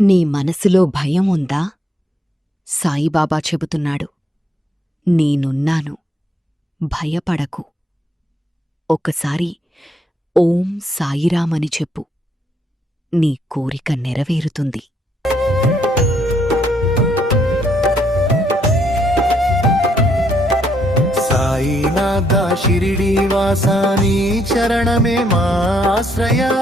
నీ మనసులో భయం ఉందా? సాయిబాబా చెబుతున్నాడు, నేనున్నాను, భయపడకు. ఒకసారి ఓం సాయిరామని చెప్పు, నీ కోరిక నెరవేరుతుంది. సాయినాథ షిరిడి వాసాని చరణమే మా ఆశ్రయా.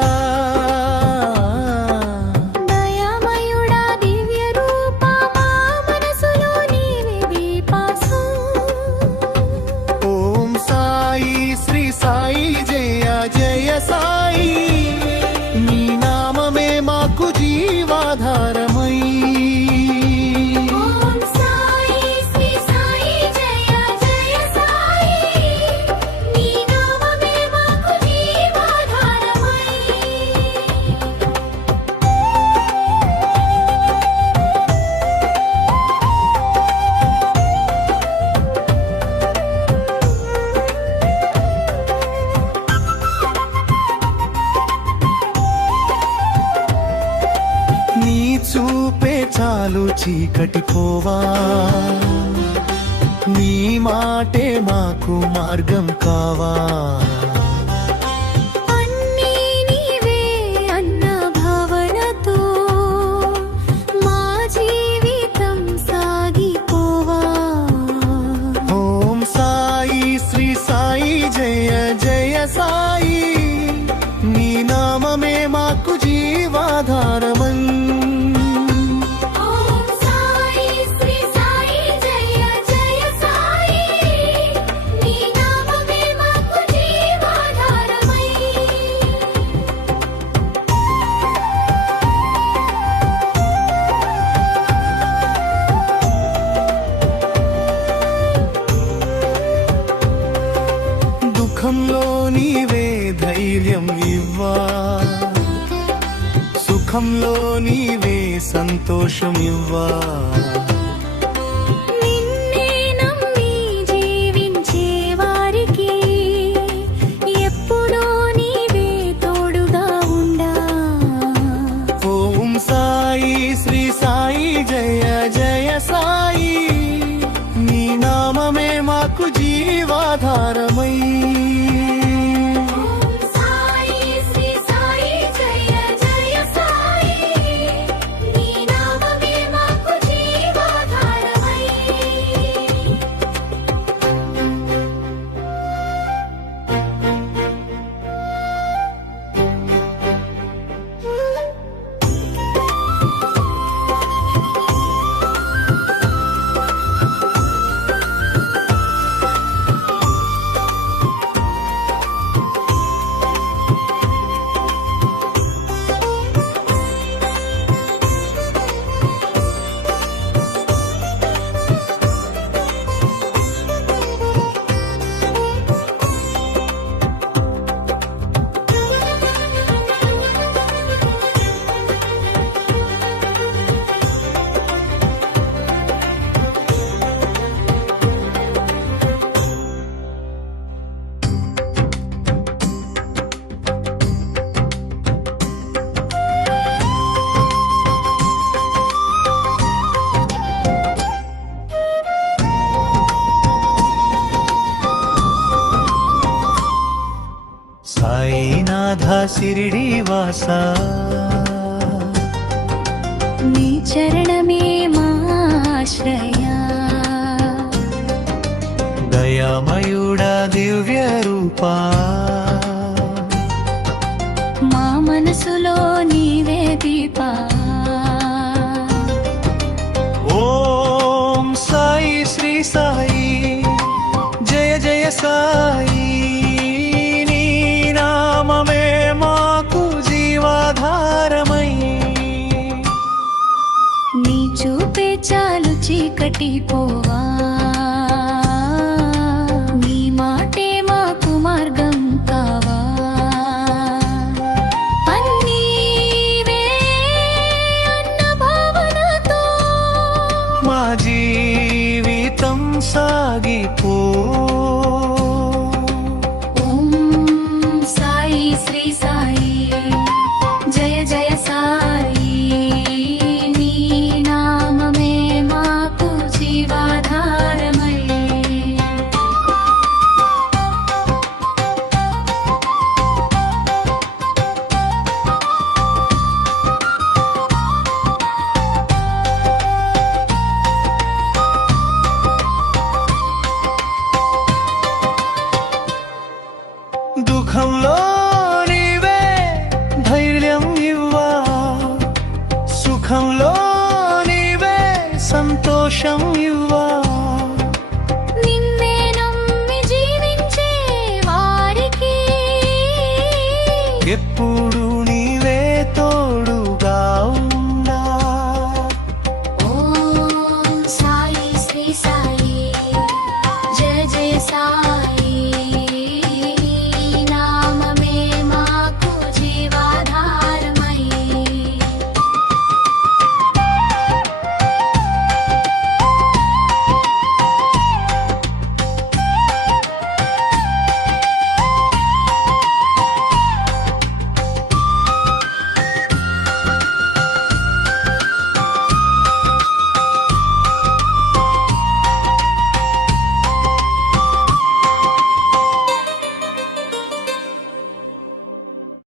చూపే చాలు చీకటి పోవా, నీ మాటే మాకు మార్గం కావా. అన్నీ నీవే అన్న భావనతో మా జీవితం సాగిపోవా. ఓం సాయి శ్రీ సాయి జయ జయ సాయి, నీ నామమే మాకు జీవాధారమం. దుఃఖంలో నీవే ధైర్యం ఇవ్వా, సుఖంలో నీవే సంతోషం ఇవ్వా. నిన్నే నమ్మి జీవించే వారికి ఎప్పుడూ నీవే తోడుగా ఉండా. ఓం సాయి శ్రీ సాయి జయ జయ సాయి, నీ నామమే మాకు జీవాధారమై. సాయినాథ షిరిడి వాసా, నీ చరణమే మా ఆశ్రయా. దయామయుడా దివ్య రూపా, మా మనసులో నీవే దీపా. ఓం సాయి శ్రీ సాయి జయ జయ సాయి, నీ చూపే చాలు చీకటి పోవా, నీ మాటే మాకు మార్గం కావా. అన్నీవే అన్న భావనతో మా జీవితం సాగిపో. ఓం సాయి శ్రీ సాయి జయ జయ సాయి. దుఃఖంలో నీవే సంతోషం ఇవ్వా. నిన్నే నమ్మి జీవించే వారికి ఎప్పుడు